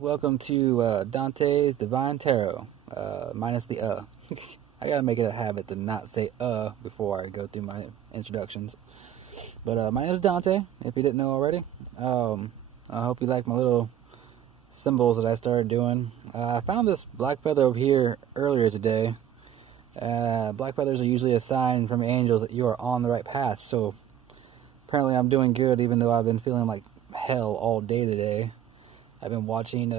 Welcome to Dante's Divine Tarot, minus the I gotta make it a habit to not say before I go through my introductions. But my name is Dante, if you didn't know already. I hope you like my little symbols that I started doing. I found this black feather over here earlier today. Black feathers are usually a sign from angels that you are on the right path, so apparently I'm doing good even though I've been feeling like hell all day today. I've been watching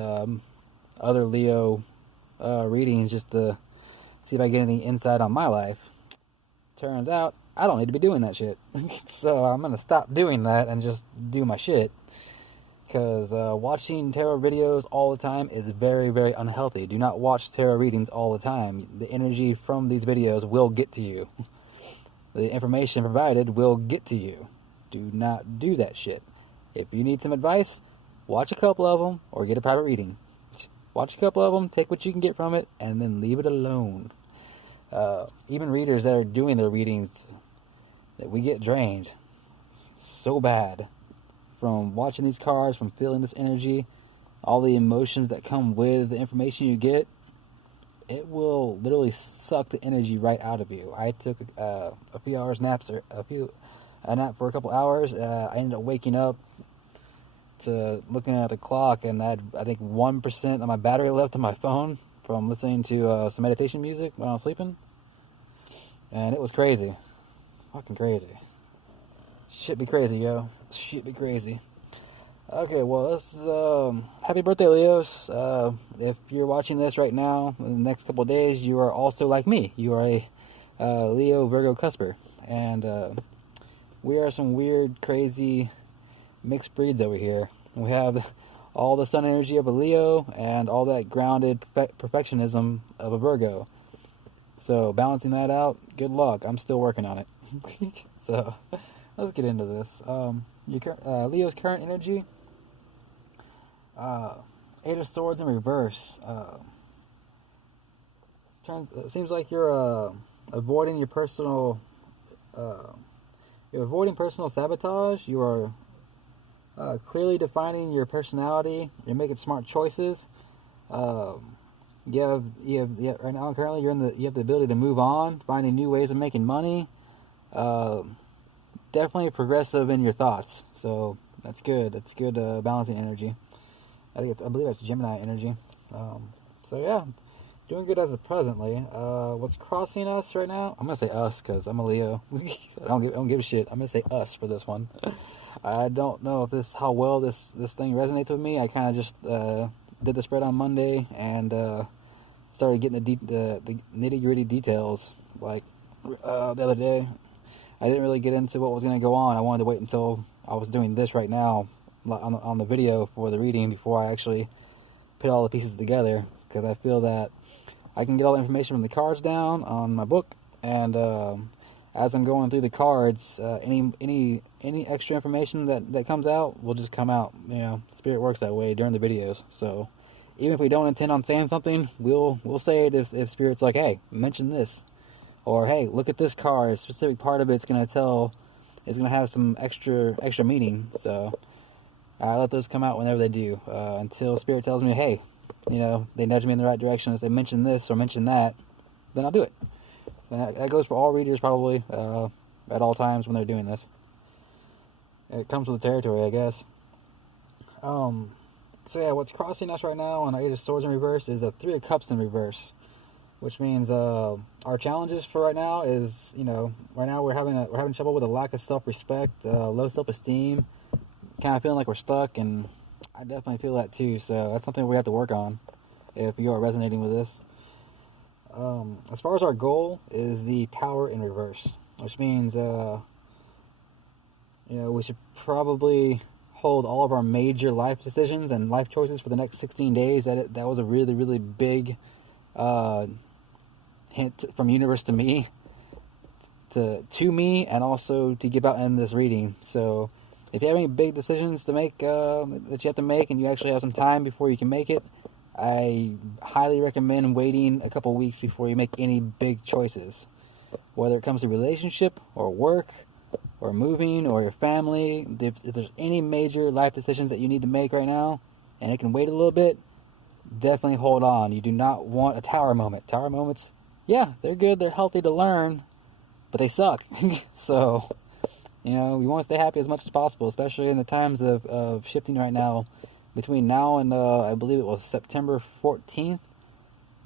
other Leo readings just to see if I get any insight on my life. Turns out I don't need to be doing that shit. So I'm gonna stop doing that and just do my shit. Because watching tarot videos all the time is very, very unhealthy. Do not watch tarot readings all the time. The energy from these videos will get to you. The information provided will get to you. Do not do that shit. If you need some advice, watch a couple of them or get a private reading. Watch a couple of them, take what you can get from it, and then leave it alone. Even readers that are doing their readings, that we get drained so bad from watching these cards, from feeling this energy, all the emotions that come with the information you get. It will literally suck the energy right out of you. I took a few hours naps, or a nap for a couple hours. I ended up waking up to looking at the clock, and I had, I think, 1% of my battery left on my phone from listening to some meditation music when I was sleeping. And it was crazy. Fucking crazy. Shit be crazy, yo. Shit be crazy. Okay, well, this is, happy birthday, Leos. If you're watching this right now, in the next couple of days, you are also like me. You are a Leo Virgo cusper. And we are some weird, crazy mixed breeds over here. We have all the sun energy of a Leo and all that grounded perfectionism of a Virgo. So balancing that out, good luck. I'm still working on it. So let's get into this. Leo's current energy, Eight of Swords in reverse. It seems like you're avoiding your personal. You're avoiding personal sabotage. You are clearly defining your personality. You're making smart choices. You have right now. Currently, you have the ability to move on, finding new ways of making money. Definitely progressive in your thoughts. So that's good. That's good balancing energy. I believe that's Gemini energy. So yeah, doing good as of presently. What's crossing us right now? I'm gonna say us because I'm a Leo. I don't give a shit. I'm gonna say us for this one. I don't know if how well this thing resonates with me. I kind of just did the spread on Monday and started getting the nitty gritty details like the other day. I didn't really get into what was going to go on. I wanted to wait until I was doing this right now on the video for the reading before I actually put all the pieces together, because I feel that I can get all the information from the cards down on my book, and as I'm going through the cards, any extra information that comes out will just come out. You know, Spirit works that way during the videos. So even if we don't intend on saying something, we'll say it if Spirit's like, hey, mention this. Or, hey, look at this card. A specific part of it's going to have some extra meaning. So I let those come out whenever they do. Until Spirit tells me, hey, they nudge me in the right direction. If they mention this or mention that, then I'll do it. And that goes for all readers probably at all times when they're doing this. It comes with the territory, I guess. So yeah, what's crossing us right now on Eight of Swords in reverse is a Three of Cups in reverse. Which means our challenges for right now is, right now we're having trouble with a lack of self-respect, low self-esteem, kind of feeling like we're stuck, and I definitely feel that too. So that's something we have to work on if you are resonating with this. As far as our goal is the Tower in reverse, which means we should probably hold all of our major life decisions and life choices for the next 16 days. That was a really, really big hint from universe to me, to me, and also to give out in this reading. So if you have any big decisions to make that you have to make, and you actually have some time before you can make it, I highly recommend waiting a couple weeks before you make any big choices, whether it comes to relationship or work or moving or your family. If there's any major life decisions that you need to make right now, and it can wait a little bit, definitely hold on. You do not want a tower moment. Tower moments, yeah, they're good, they're healthy to learn, but they suck. So, we want to stay happy as much as possible, especially in the times of shifting right now. Between now and I believe it was September 14th.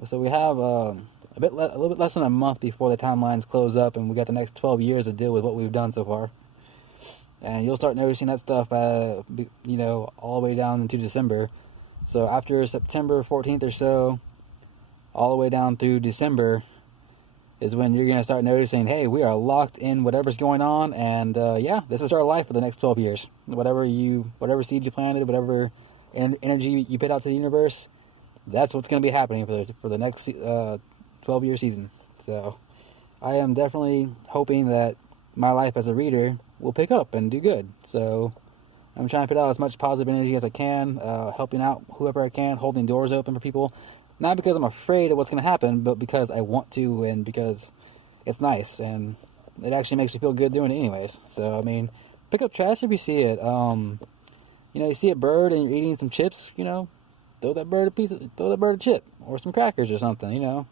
So we have a little bit less than a month before the timelines close up, and we got the next 12 years to deal with what we've done so far. And you'll start noticing that stuff, all the way down into December. So after September 14th or so, all the way down through December, is when you're going to start noticing, hey, we are locked in whatever's going on, and this is our life for the next 12 years. Whatever seed you planted, whatever energy you put out to the universe, that's what's going to be happening for the next 12-year season. So I am definitely hoping that my life as a reader will pick up and do good. So I'm trying to put out as much positive energy as I can, helping out whoever I can, holding doors open for people. Not because I'm afraid of what's going to happen, but because I want to, and because it's nice, and it actually makes me feel good doing it anyways. So, pick up trash if you see it. You see a bird and you're eating some chips, throw that bird a chip, or some crackers or something,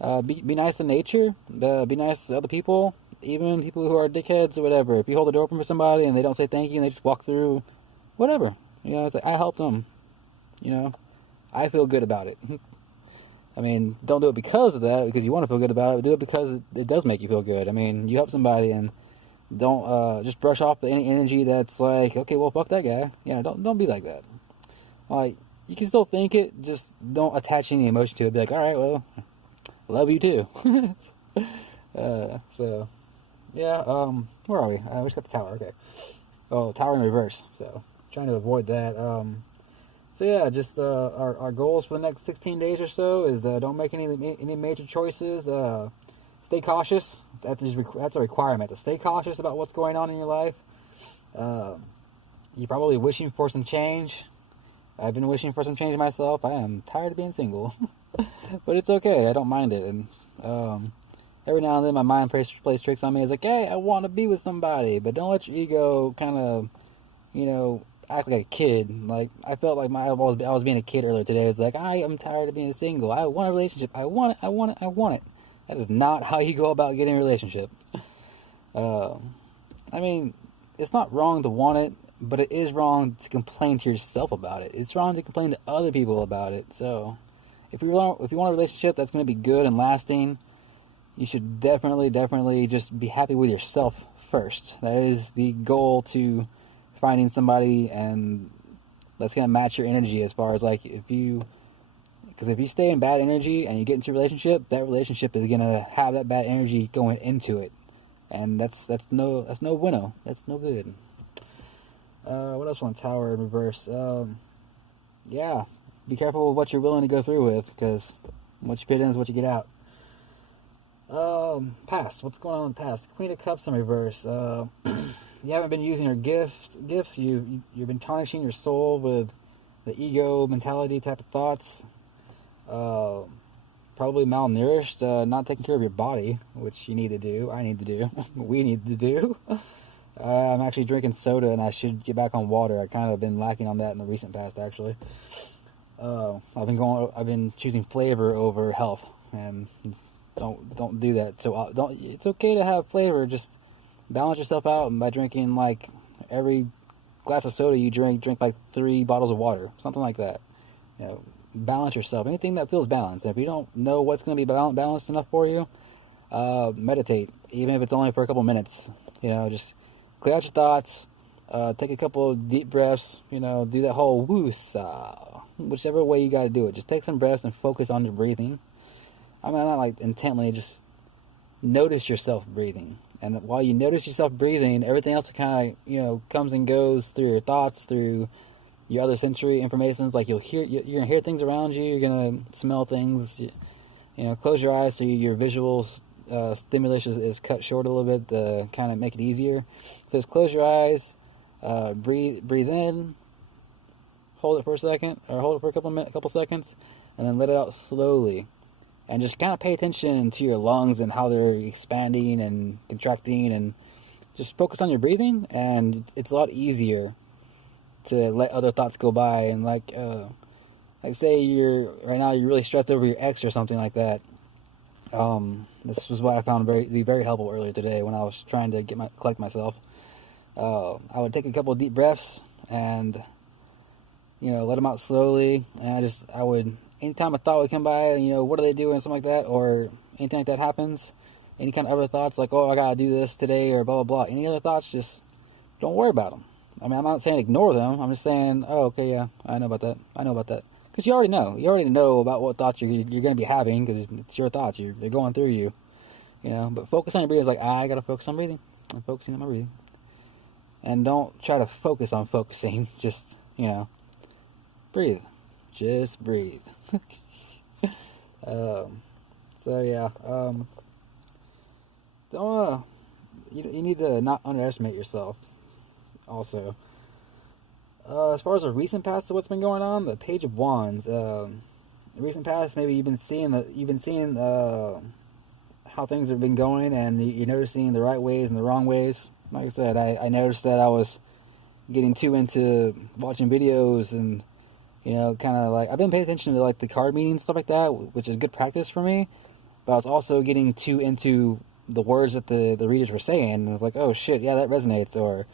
Be nice to nature, be nice to other people, even people who are dickheads or whatever. If you hold the door open for somebody and they don't say thank you and they just walk through, whatever. It's like, I helped them, I feel good about it. Don't do it because of that, because you want to feel good about it, but do it because it does make you feel good. You help somebody, and don't just brush off any energy that's like, okay, well, fuck that guy. Yeah, don't be like that. Like, you can still think it, just don't attach any emotion to it. Be like, all right, well, love you too. Where are we? We just got the tower, okay. Oh, tower in reverse, so trying to avoid that. Just our goals for the next 16 days or so is don't make any major choices. Stay cautious. That's a requirement, to stay cautious about what's going on in your life. You're probably wishing for some change. I've been wishing for some change myself. I am tired of being single. But it's okay. I don't mind it. And every now and then my mind plays tricks on me. It's like, hey, I want to be with somebody. But don't let your ego kind of, act like a kid. Like, I felt like I was being a kid earlier today. It's like, I am tired of being single. I want a relationship. I want it. That is not how you go about getting a relationship. It's not wrong to want it, but it is wrong to complain to yourself about it. It's wrong to complain to other people about it. So, if you want a relationship that's going to be good and lasting, you should definitely just be happy with yourself first. That is the goal to finding somebody, and that's going to match your energy, as far as like, because if you stay in bad energy and you get into a relationship, that relationship is going to have that bad energy going into it, and that's no bueno. That's no good. What else on tower in reverse? Be careful with what you're willing to go through with, because what you put in is what you get out. Past. What's going on in the past? Queen of Cups in reverse. You haven't been using your gifts. You've been tarnishing your soul with the ego mentality type of thoughts. Probably malnourished, not taking care of your body, which you need to do. I need to do. We need to do. I'm actually drinking soda, and I should get back on water. I kind of been lacking on that in the recent past, actually. I've been choosing flavor over health, and don't do that. So it's okay to have flavor. Just balance yourself out, and by drinking, like, every glass of soda you drink like 3 bottles of water, something like that. Balance yourself. Anything that feels balanced. And if you don't know what's going to be balanced enough for you, meditate, even if it's only for a couple minutes. Just clear out your thoughts. Take a couple of deep breaths. Do that whole woo-saw, whichever way you got to do it. Just take some breaths and focus on your breathing. Not like intently, just notice yourself breathing. And while you notice yourself breathing, everything else kind of, comes and goes through your thoughts, through your other sensory informations. Like, you're gonna hear things around you, you're gonna smell things. Close your eyes so your visuals stimulation is cut short a little bit to kind of make it easier. So just close your eyes, breathe in, hold it for a second, or hold it for a couple seconds, and then let it out slowly. And just kind of pay attention to your lungs and how they're expanding and contracting, and just focus on your breathing, and it's a lot easier to let other thoughts go by, and like say you're really stressed over your ex or something like that. This was what I found be very helpful earlier today when I was trying to collect myself. I would take a couple of deep breaths and let them out slowly, and I would, anytime a thought would come by, what are they doing, something like that, or anything like that happens, any kind of other thoughts like, oh, I gotta do this today, or blah blah blah, any other thoughts, just don't worry about them. I mean, I'm not saying ignore them. I'm just saying, oh, okay, yeah, I know about that. Because you already know about what thoughts you're going to be having, because it's your thoughts. They're going through you, But focus on your breathing. It's like, I got to focus on breathing. I'm focusing on my breathing. And don't try to focus on focusing. Just, breathe. Just breathe. So, yeah. Don't, you need to not underestimate yourself, also. As far as the recent past of what's been going on, the Page of Wands. The recent past, maybe you've been seeing how things have been going, and you're noticing the right ways and the wrong ways. Like I said, I noticed that I was getting too into watching videos, and kind of like I've been paying attention to like the card meanings, stuff like that, which is good practice for me. But I was also getting too into the words that the readers were saying, and I was like, oh shit, yeah, that resonates, or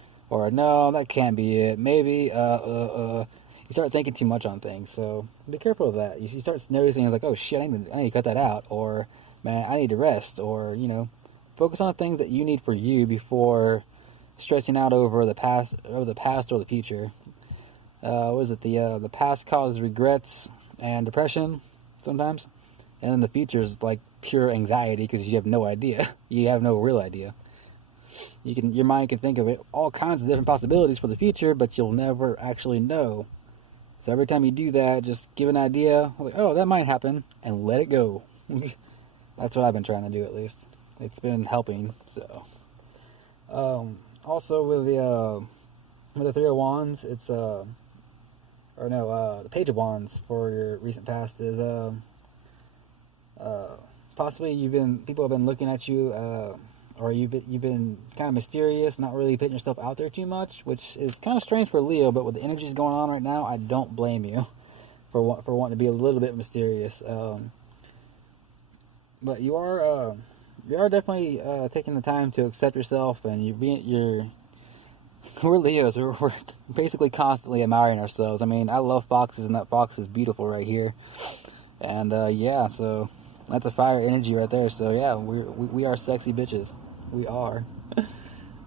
no, that can't be it. Maybe, you start thinking too much on things. So be careful of that. You start noticing, like, oh shit, I need to cut that out. Or, man, I need to rest. Or, focus on the things that you need for you before stressing out over the past or the future. What is it? The past causes regrets and depression sometimes. And then the future is like pure anxiety because you have no idea. You have no real idea. Your mind can think of it, all kinds of different possibilities for the future, but you'll never actually know. So every time you do that, just give an idea, like, oh, that might happen, and let it go. That's what I've been trying to do, at least. It's been helping. So, also with the Three of Wands, it's the Page of Wands for your recent past is possibly people have been looking at you. Or you've been kind of mysterious, not really putting yourself out there too much, which is kind of strange for Leo. But with the energies going on right now, I don't blame you for wanting to be a little bit mysterious. But you are definitely taking the time to accept yourself, and we're Leos. We're basically constantly admiring ourselves. I mean, I love foxes, and that fox is beautiful right here. And yeah, so that's a fire energy right there. So yeah, we are sexy bitches. We are.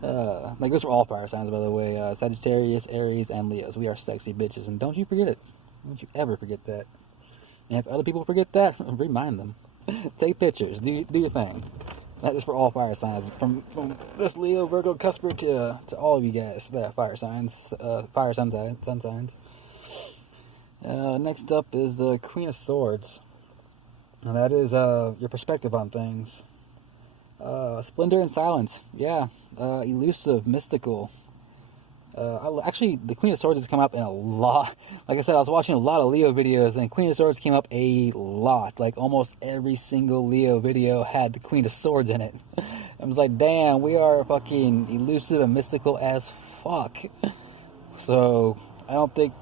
Like this for all fire signs, by the way. Sagittarius, Aries, and Leos. We are sexy bitches, and don't you forget it. Don't you ever forget that. And if other people forget that, remind them. Take pictures. Do your thing. That is for all fire signs. From this Leo, Virgo, Cusper to all of you guys that are fire signs, sun signs. Next up is the Queen of Swords. And that is your perspective on things. Splendor and silence. Yeah. Elusive, mystical. Actually, the Queen of Swords has come up in a lot. Like I said, I was watching a lot of Leo videos, and Queen of Swords came up a lot. Like, almost every single Leo video had the Queen of Swords in it. I was like, damn, we are fucking elusive and mystical as fuck. So, I don't think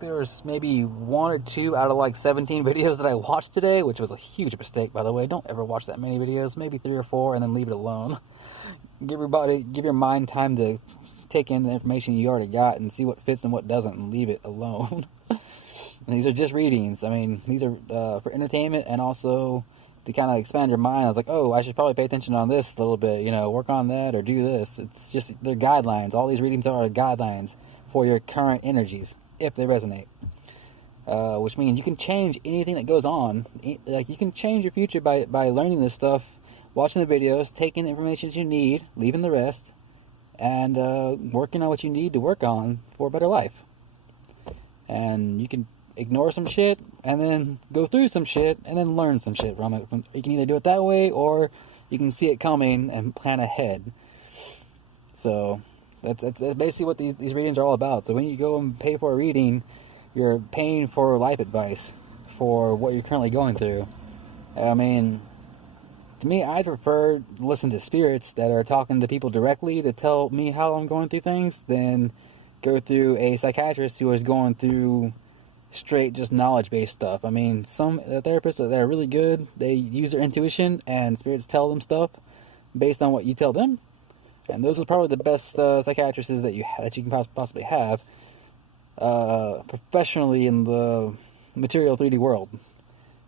there was maybe 1 or 2 out of like 17 videos that I watched today, which was a huge mistake, by the way. Don't ever watch that many videos. Maybe 3 or 4, and then leave it alone. Give your mind time to take in the information you already got and see what fits and what doesn't, and leave it alone. And these are just readings. I mean, these are for entertainment and also to kind of expand your mind. I was like, oh, I should probably pay attention on this a little bit, work on that or do this. It's just, they're guidelines. All these readings are guidelines for your current energies, if they resonate. Which means you can change anything that goes on. Like, you can change your future by learning this stuff, watching the videos, taking the information that you need, leaving the rest, and working on what you need to work on for a better life. And you can ignore some shit, and then go through some shit, and then learn some shit from it. You can either do it that way, or you can see it coming and plan ahead. So that's basically what these readings are all about. So when you go and pay for a reading, you're paying for life advice for what you're currently going through. I mean, to me, I'd prefer to listen to spirits that are talking to people directly to tell me how I'm going through things than go through a psychiatrist who is going through straight just knowledge-based stuff. I mean, some therapists that are really good, they use their intuition and spirits tell them stuff based on what you tell them, and those are probably the best psychiatrists that you can possibly have professionally in the material 3D world.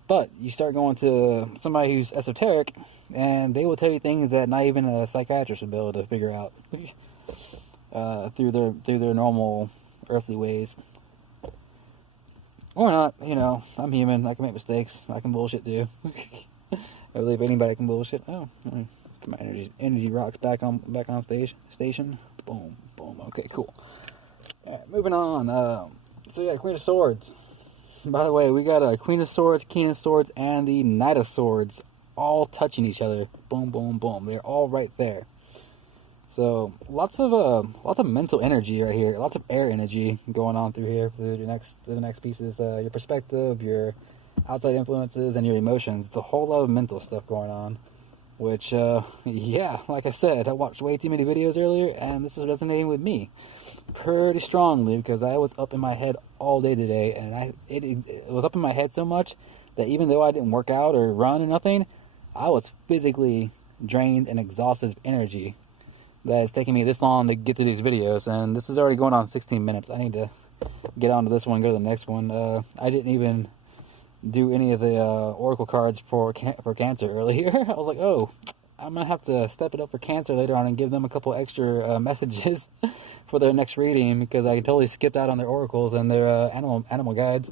But you start going to somebody who's esoteric, and they will tell you things that not even a psychiatrist would be able to figure out through their normal earthly ways. Or not, you know, I'm human, I can make mistakes, I can bullshit too. I believe anybody can bullshit. Oh, put my energy rocks back on station. Boom, boom, okay, cool. Alright, moving on. So yeah, Queen of Swords. By the way, we got a Queen of Swords, King of Swords, and the Knight of Swords all touching each other. Boom, boom, boom. They're all right there. So lots of mental energy right here. Lots of air energy going on through here through the next pieces. Your perspective, your outside influences, and your emotions. It's a whole lot of mental stuff going on. Which, yeah, like I said, I watched way too many videos earlier, and this is resonating with me pretty strongly because I was up in my head all day today, and it was up in my head so much that even though I didn't work out or run or nothing, I was physically drained and exhausted of energy. That it's taking me this long to get to these videos, and this is already going on 16 minutes. I need to get on to this one and go to the next one. I didn't even do any of the oracle cards for Cancer earlier. I was like, oh, I'm gonna have to step it up for Cancer later on and give them a couple extra messages for their next reading, because I totally skipped out on their oracles and their animal guides,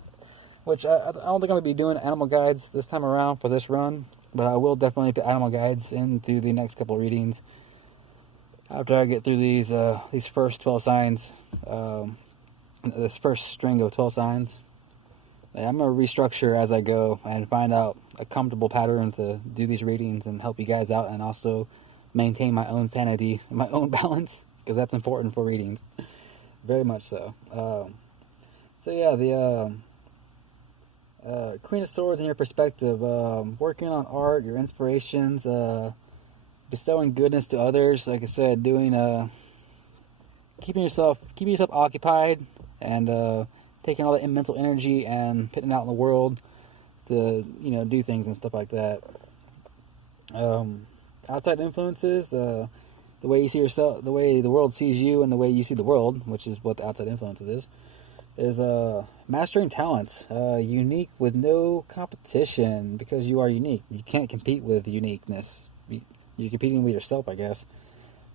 which I don't think I'm gonna be doing animal guides this time around for this run, but I will definitely put animal guides into the next couple readings after I get through these first 12 signs, this first string of 12 signs. I'm going to restructure as I go and find out a comfortable pattern to do these readings and help you guys out, and also maintain my own sanity and my own balance, because that's important for readings. Very much so. So yeah, the Queen of Swords in your perspective, working on art, your inspirations, bestowing goodness to others, like I said, doing, keeping yourself occupied, and taking all that mental energy and putting it out in the world to, you know, do things and stuff like that. Outside influences, the way you see yourself, the way the world sees you, and the way you see the world, which is what the outside influences is mastering talents, unique with no competition, because you are unique. You can't compete with uniqueness. You're competing with yourself, I guess.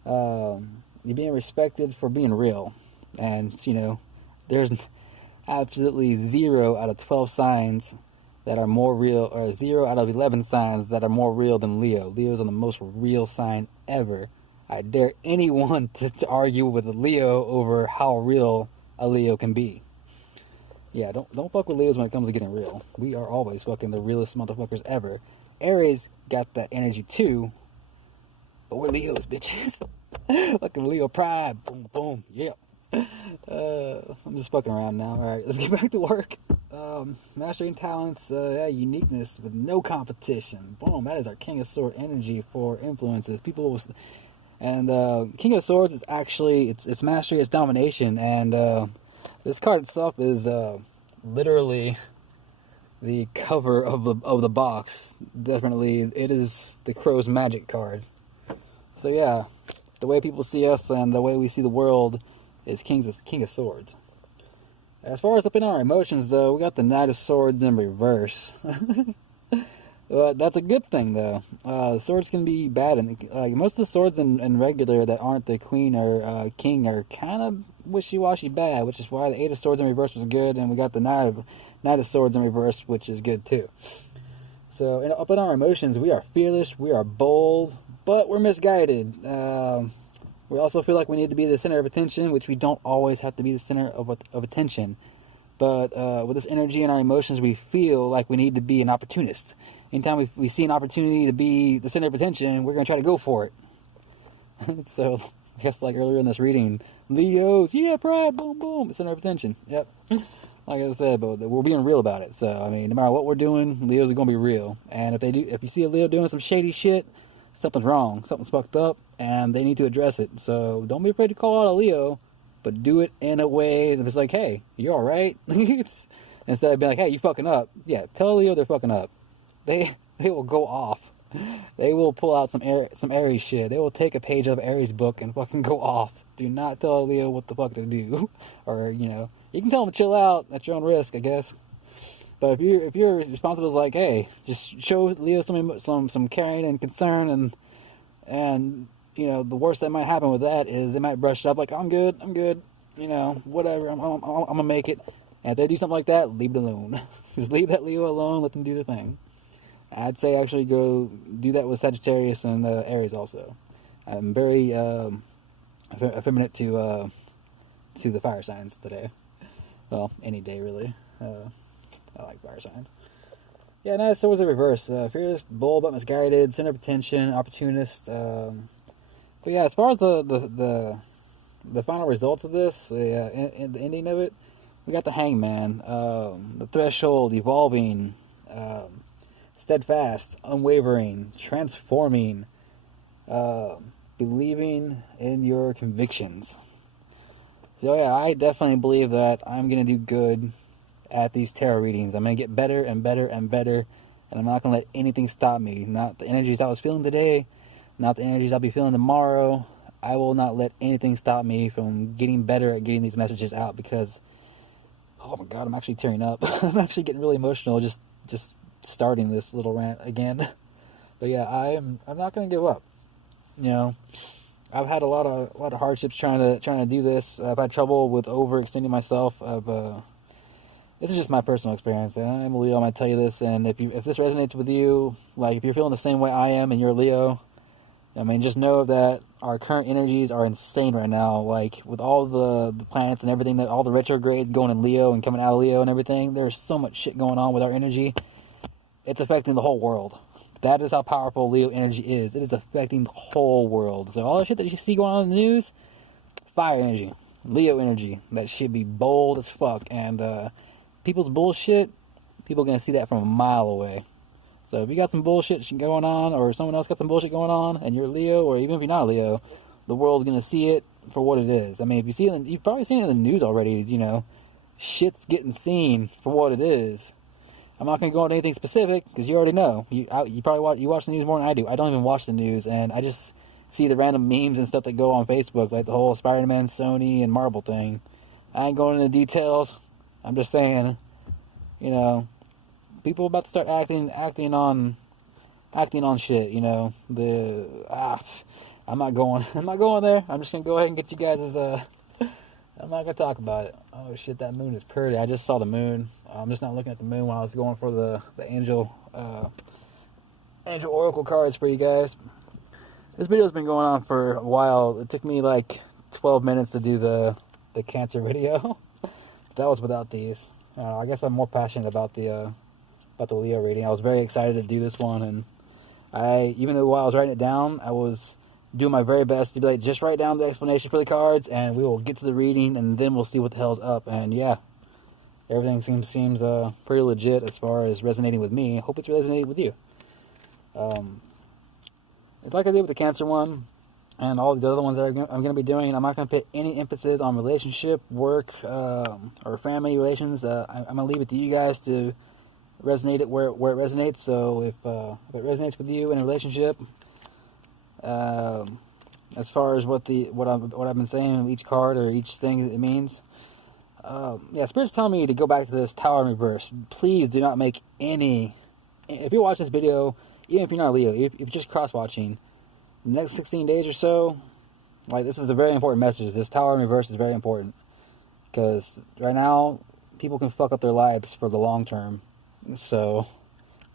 You're being respected for being real, and you know, there's absolutely 0 out of 12 signs that are more real, or 0 out of 11 signs that are more real than Leo. Leo's on the most real sign ever. I dare anyone to argue with a Leo over how real a Leo can be. Yeah, don't fuck with Leos when it comes to getting real. We are always fucking the realest motherfuckers ever. Aries got that energy too, but we're Leos, bitches. Fucking Leo pride. Boom, boom, yeah. I'm just fucking around now. Alright, let's get back to work. Mastering talents, uniqueness with no competition. Boom, that is our King of Swords energy for influences. And King of Swords is actually, it's mastery, it's domination, and this card itself is literally the cover of the box. Definitely, it is the Crow's Magic card. So yeah, the way people see us and the way we see the world is King of Swords. As far as up in our emotions, though, we got the Knight of Swords in reverse. But that's a good thing, though. Swords can be bad, and like most of the swords in regular that aren't the Queen or King are kind of wishy-washy bad, which is why the Eight of Swords in reverse was good, and we got the Knight of Swords in reverse, which is good too. So up in our emotions, we are fearless, we are bold, but we're misguided. We also feel like we need to be the center of attention, which we don't always have to be the center of attention. But with this energy and our emotions, we feel like we need to be an opportunist. Anytime we see an opportunity to be the center of attention, we're going to try to go for it. So, I guess like earlier in this reading, Leos, yeah, pride, boom, boom, center of attention. Yep. Like I said, but we're being real about it. So, I mean, no matter what we're doing, Leos are going to be real. And if you see a Leo doing some shady shit, something's wrong, something's fucked up, and they need to address it. So don't be afraid to call out a Leo, but do it in a way that it's like, hey, you all right? Instead of being like, hey, you fucking up. Yeah, tell Leo they're fucking up. They will go off. They will pull out some Aries shit. They will take a page of Aries book and fucking go off. Do not tell Leo what the fuck to do. Or, you can tell them to chill out at your own risk, I guess. But if you're responsible, like, hey, just show Leo some caring and concern, and the worst that might happen with that is they might brush it up like, I'm good, whatever, I'm gonna make it. And if they do something like that, leave it alone. Just leave that Leo alone, let them do their thing. I'd say actually go do that with Sagittarius and Aries also. I'm very effeminate to the fire signs today. Well, any day really. I like fire signs. Yeah, Knight of Swords in reverse. Fearless, bold but misguided, center of attention, opportunist. But yeah, as far as the final results of this, the ending of it, we got the Hangman, the Threshold, evolving, steadfast, unwavering, transforming, believing in your convictions. So yeah, I definitely believe that I'm going to do good at these tarot readings. I'm going to get better and better and better, and I'm not going to let anything stop me. Not the energies I was feeling today, not the energies I'll be feeling tomorrow. I will not let anything stop me from getting better at getting these messages out, because, oh my god, I'm actually tearing up. I'm actually getting really emotional just starting this little rant again. But yeah, I'm not going to give up. I've had a lot of hardships trying to do this. I've had trouble with overextending myself. This is just my personal experience, and I'm a Leo. I'm gonna tell you this, and if this resonates with you, like if you're feeling the same way I am, and you're a Leo, just know that our current energies are insane right now. Like with all the planets and everything, that all the retrogrades going in Leo and coming out of Leo and everything, there's so much shit going on with our energy. It's affecting the whole world. That is how powerful Leo energy is. It is affecting the whole world. So all the shit that you see going on in the news, fire energy, Leo energy, that should be bold as fuck. And people's bullshit, people are going to see that from a mile away. So if you got some bullshit going on, or someone else got some bullshit going on, and you're Leo, or even if you're not Leo, the world's going to see it for what it is. I mean, if you see it, you've probably seen it in the news already, shit's getting seen for what it is. I'm not going to go into anything specific, because you already know. You probably watch the news more than I do. I don't even watch the news, and I just see the random memes and stuff that go on Facebook, like the whole Spider-Man, Sony, and Marvel thing. I ain't going into details. I'm just saying, people about to start acting on shit. I'm not going there. I'm just gonna go ahead and get you guys' I'm not gonna talk about it. Oh shit, that moon is pretty. I just saw the moon. I'm just not looking at the moon while I was going for the angel oracle cards for you guys. This video's been going on for a while. It took me like 12 minutes to do the Cancer video. That was without these. I guess I'm more passionate about the Leo reading. I was very excited to do this one, and even though while I was writing it down, I was doing my very best to be like, just write down the explanation for the cards, and we will get to the reading, and then we'll see what the hell's up. And yeah, everything seems pretty legit as far as resonating with me. I hope it's resonating with you. It's like I did with the Cancer one, and all the other ones that I'm going to be doing. I'm not going to put any emphasis on relationship, work, or family relations. I'm going to leave it to you guys to resonate it where it resonates. So if it resonates with you in a relationship, as far as what I've been saying, each card or each thing it means, Spirit's telling me to go back to this Tower in reverse. Please do not make any. If you're watching this video, even if you're not Leo, if you're just cross watching, the next 16 days or so, like, this is a very important message. This Tower in reverse is very important, because right now people can fuck up their lives for the long term. So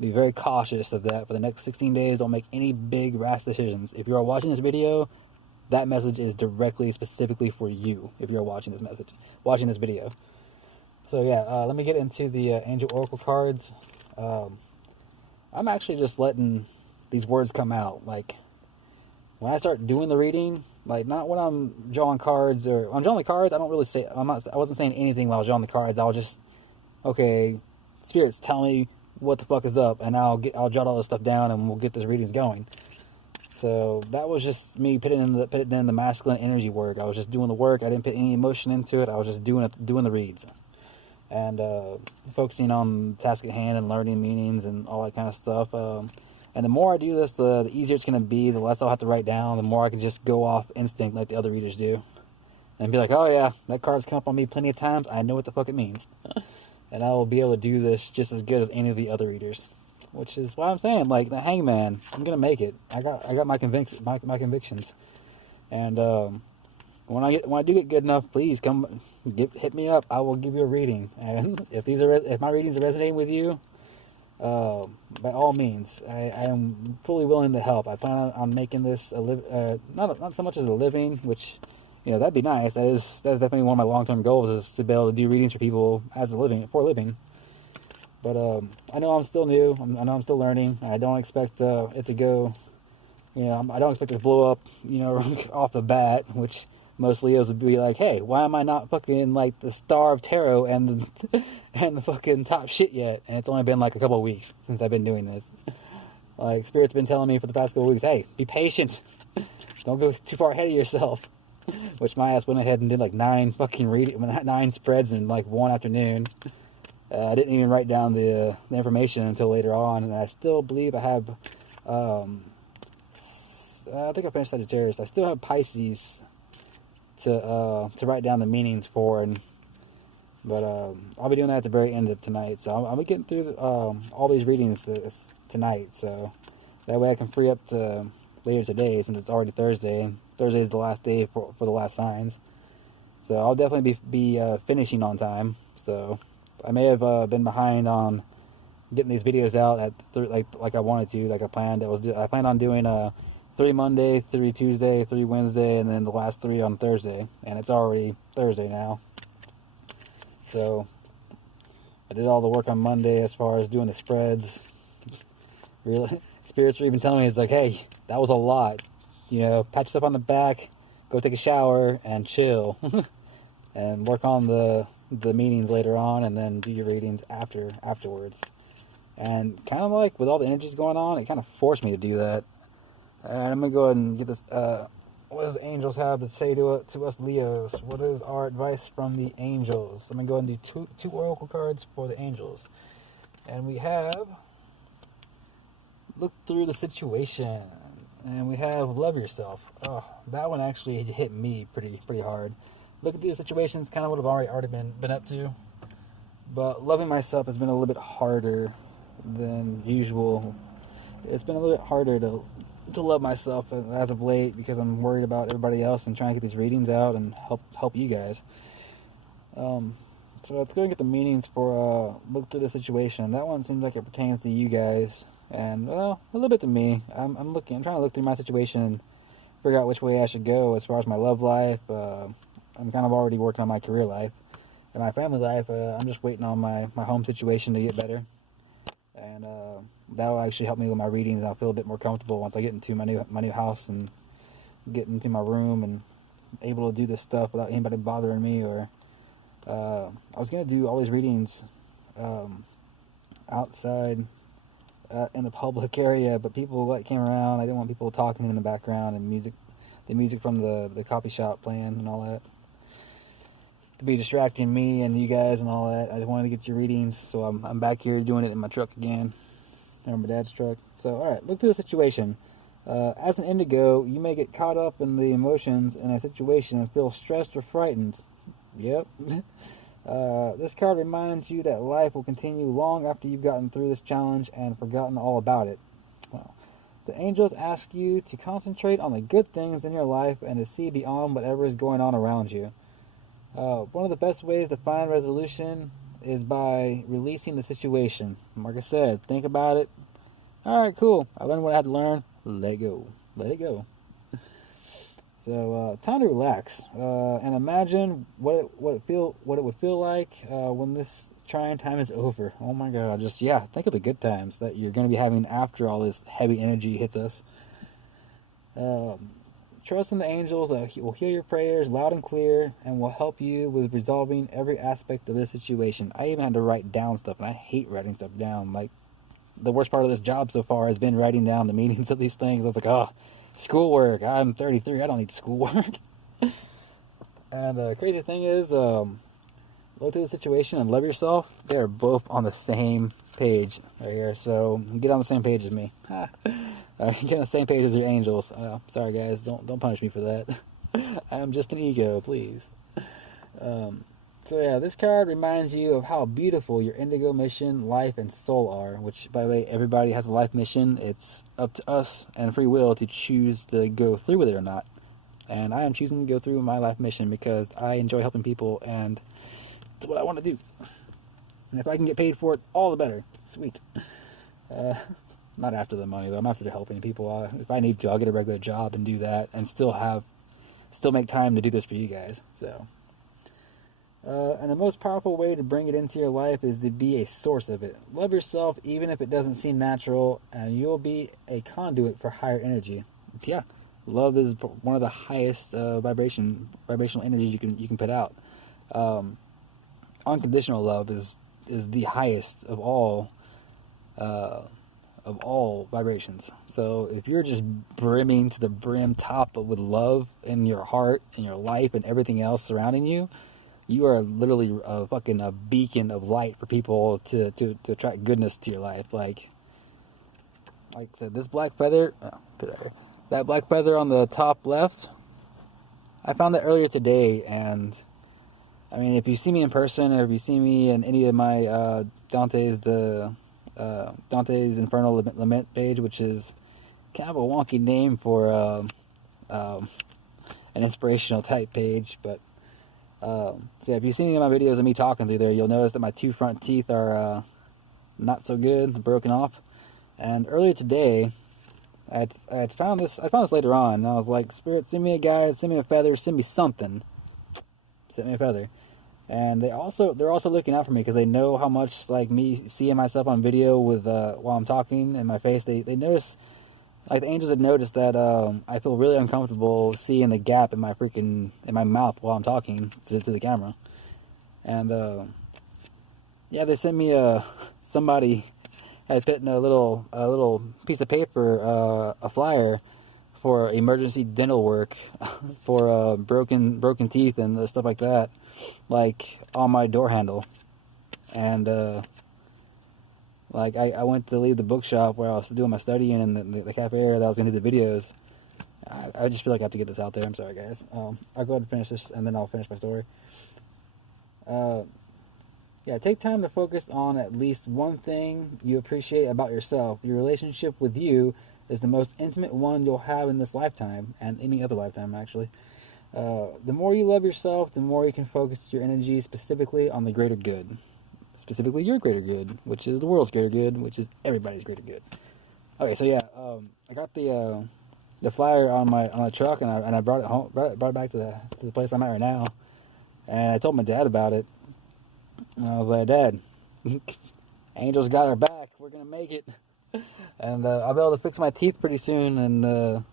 be very cautious of that for the next 16 days. Don't make any big rash decisions. If you are watching this video, that message is specifically for you. If you're watching this video. So yeah, let me get into the Angel Oracle cards. I'm actually just letting these words come out. Like, when I start doing the reading, like, not when I'm drawing cards, or when I'm drawing the cards, I wasn't saying anything while I was drawing the cards. I was just, okay, spirits, tell me what the fuck is up, and I'll jot all this stuff down, and we'll get this readings going. So that was just me putting in the masculine energy work. I was just doing the work. I didn't put any emotion into it. I was just doing the reads, and focusing on the task at hand and learning meanings and all that kind of stuff. And the more I do this, the easier it's going to be. The less I'll have to write down. The more I can just go off instinct like the other readers do, and be like, "Oh yeah, that card's come up on me plenty of times. I know what the fuck it means," and I will be able to do this just as good as any of the other readers. Which is why I'm saying, like, the Hangman, I'm gonna make it. I got my convictions, and when I do get good enough, please hit me up. I will give you a reading, and if my readings are resonating with you, by all means, I am fully willing to help. I plan on making this not so much as a living, which, that'd be nice. That's definitely one of my long-term goals, is to be able to do readings for people for a living. But I know I'm still new. I know I'm still learning. I don't expect it to go, I don't expect it to blow up, off the bat, which most Leos would be like, hey, why am I not fucking like the Star of Tarot and the fucking top shit yet? And it's only been like a couple of weeks since I've been doing this. Like, Spirit's been telling me for the past couple of weeks, hey, be patient. Don't go too far ahead of yourself. Which my ass went ahead and did like 9 spreads in like one afternoon. I didn't even write down the information until later on, and I still believe I have, I think I finished Sagittarius. I still have Pisces to write down the meanings for, but I'll be doing that at the very end of tonight. So I'll be getting through all these readings tonight, so that way I can free up to later today, since it's already Thursday, and Thursday is the last day for the last signs. So I'll definitely be finishing on time. So I may have been behind on getting these videos out at like I wanted to, like I planned. I planned on doing 3 Monday, 3 Tuesday, 3 Wednesday, and then the last 3 on Thursday. And it's already Thursday now. So I did all the work on Monday as far as doing the spreads. Really, Spirits were even telling me, it's like, hey, that was a lot. Pat yourself on the back, go take a shower, and chill, and work on the meetings later on, and then do your readings afterwards. And kind of like with all the energies going on, it kind of forced me to do that. And I'm gonna go ahead and get this. What does the angels have to say to us Leos? What is our advice from the angels? I'm gonna go ahead and do two oracle cards for the angels, and we have look through the situation, and we have love yourself. Oh, that one actually hit me pretty hard. Look at the situations, kind of what I've already been up to. But loving myself has been a little bit harder than usual. It's been a little bit harder to love myself as of late, because I'm worried about everybody else and trying to get these readings out and help you guys. So let's go and get the meanings for look through the situation. That one seems like it pertains to you guys, and well, a little bit to me. I'm trying to look through my situation and figure out which way I should go as far as my love life. I'm kind of already working on my career life. And my family life, I'm just waiting on my home situation to get better. And that'll actually help me with my readings. I'll feel a bit more comfortable once I get into my new house and get into my room and able to do this stuff without anybody bothering me. Or I was going to do all these readings outside in the public area, but people came around. I didn't want people talking in the background and the music from the coffee shop playing and all that, to be distracting me and you guys and all that. I just wanted to get your readings, so I'm back here doing it in my truck again, or my dad's truck. So, alright, look through the situation. As an indigo, you may get caught up in the emotions in a situation and feel stressed or frightened. Yep. This card reminds you that life will continue long after you've gotten through this challenge and forgotten all about it. Well, the angels ask you to concentrate on the good things in your life and to see beyond whatever is going on around you. One of the best ways to find resolution is by releasing the situation. Like I said, think about it. Alright, cool. I learned what I had to learn. Let go. Let it go. So, time to relax and imagine what it would feel like when this trying time is over. Oh my God! Think of the good times that you're going to be having after all this heavy energy hits us. Trust in the angels that will hear your prayers loud and clear and will help you with resolving every aspect of this situation. I even had to write down stuff, and I hate writing stuff down. Like, the worst part of this job so far has been writing down the meanings of these things. I was like, oh, Schoolwork. I'm 33. I don't need schoolwork. And crazy thing is, look at the situation and love yourself. They are both on the same page right here. So get on the same page as me. Get on the same page as your angels. Sorry guys, don't punish me for that. I am just an ego, please. So yeah, this card reminds you of how beautiful your indigo mission, life, and soul are. Which, by the way, everybody has a life mission. It's up to us and free will to choose to go through with it or not. And I am choosing to go through my life mission because I enjoy helping people, and it's what I want to do. And if I can get paid for it, all the better. Sweet. Not after the money though. I'm after helping people. If I need to, I'll get a regular job and do that, and still make time to do this for you guys. So. And the most powerful way to bring it into your life is to be a source of it. Love yourself even if it doesn't seem natural, and you'll be a conduit for higher energy. Yeah, love is one of the highest vibrational energies you can put out. Unconditional love is the highest of all vibrations. So if you're just brimming to the brim top with love in your heart and your life and everything else surrounding you, you are literally a beacon of light for people to attract goodness to your life. Like I said, this black feather, that black feather on the top left, I found that earlier today. And I mean, if you see me in person, or if you see me in any of my Dante's Infernal Lament page, which is kind of a wonky name for an inspirational type page, but so yeah, if you've seen any of my videos of me talking through there, you'll notice that my two front teeth are not so good, broken off. And earlier today, I found this later on, and I was like, Spirit, send me a guide, send me a feather, send me something. Send me a feather. And they're also looking out for me because they know how much, like, me seeing myself on video with while I'm talking in my face. They notice, like, the angels had noticed that I feel really uncomfortable seeing the gap in my mouth while I'm talking to the camera. And yeah, they sent me somebody had put in a little piece of paper, a flyer for emergency dental work for broken teeth and stuff like that, like on my door handle. And like I went to leave the bookshop where I was doing my studying and the cafe area that I was going to do the videos. I just feel like I have to get this out there. I'm sorry, guys. I'll go ahead and finish this, and then I'll finish my story. Yeah, take time to focus on at least one thing you appreciate about yourself. Your relationship with you is the most intimate one you'll have in this lifetime, and any other lifetime, actually. The more you love yourself, the more you can focus your energy specifically on the greater good. Specifically your greater good, which is the world's greater good, which is everybody's greater good. Okay, so yeah, I got the flyer on the truck, and I brought it home, brought it back to the place I'm at right now, and I told my dad about it, and I was like, Dad, Angel's got our back, we're gonna make it, and I'll be able to fix my teeth pretty soon, and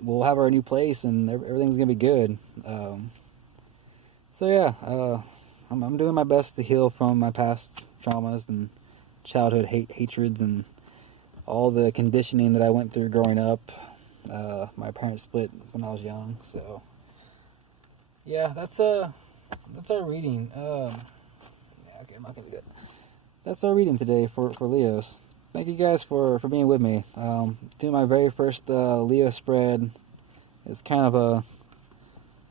we'll have our new place, and everything's gonna be good. So yeah, I'm doing my best to heal from my past traumas and childhood hatreds and all the conditioning that I went through growing up. My parents split when I was young, so yeah, that's our reading. Yeah, okay, I'm not gonna do that. That's our reading today for Leos. Thank you guys for being with me. Doing my very first Leo spread is kind of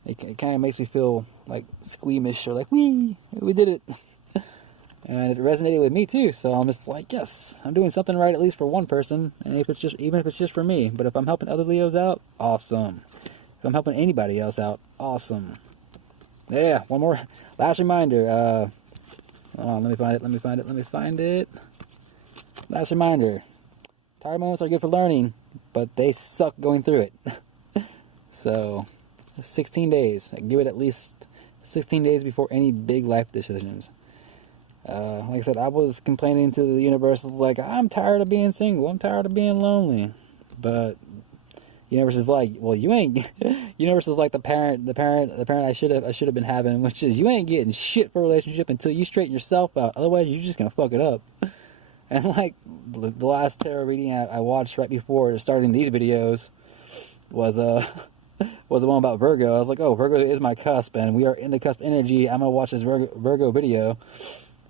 it kind of makes me feel like squeamish, or like, we did it. And it resonated with me too, so I'm just like, yes, I'm doing something right, at least for one person, and even if it's just for me. But if I'm helping other Leos out, awesome. If I'm helping anybody else out, awesome. Yeah, one more last reminder. Hold on, let me find it. Last reminder. Tired moments are good for learning, but they suck going through it. So 16 days. I give it at least 16 days before any big life decisions. Like I said, I was complaining to the universe, like, I'm tired of being single, I'm tired of being lonely. But the universe is like, well, you ain't. Universe is like the parent I should have been having, which is, you ain't getting shit for a relationship until you straighten yourself out. Otherwise, you're just gonna fuck it up. And like the last tarot reading I watched right before starting these videos, was was the one about Virgo. I was like, oh, Virgo is my cusp, and we are in the cusp energy. I'm gonna watch this Virgo video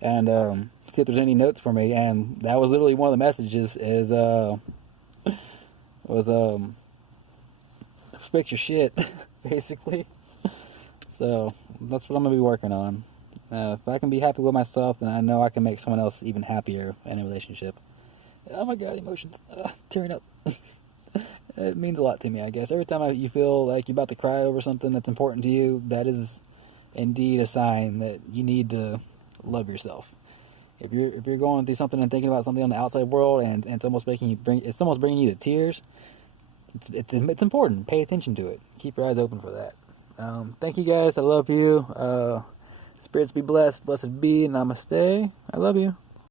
and see if there's any notes for me. And that was literally one of the messages is fix your shit, basically. So that's what I'm gonna be working on. If I can be happy with myself, then I know I can make someone else even happier in a relationship. Oh my god, emotions, tearing up. It means a lot to me, I guess. Every time you feel like you're about to cry over something that's important to you, that is indeed a sign that you need to love yourself. If you're going through something and thinking about something on the outside world, and it's almost it's almost bringing you to tears, it's important. Pay attention to it. Keep your eyes open for that. Thank you guys. I love you. Spirits be blessed. Blessed be. Namaste. I love you.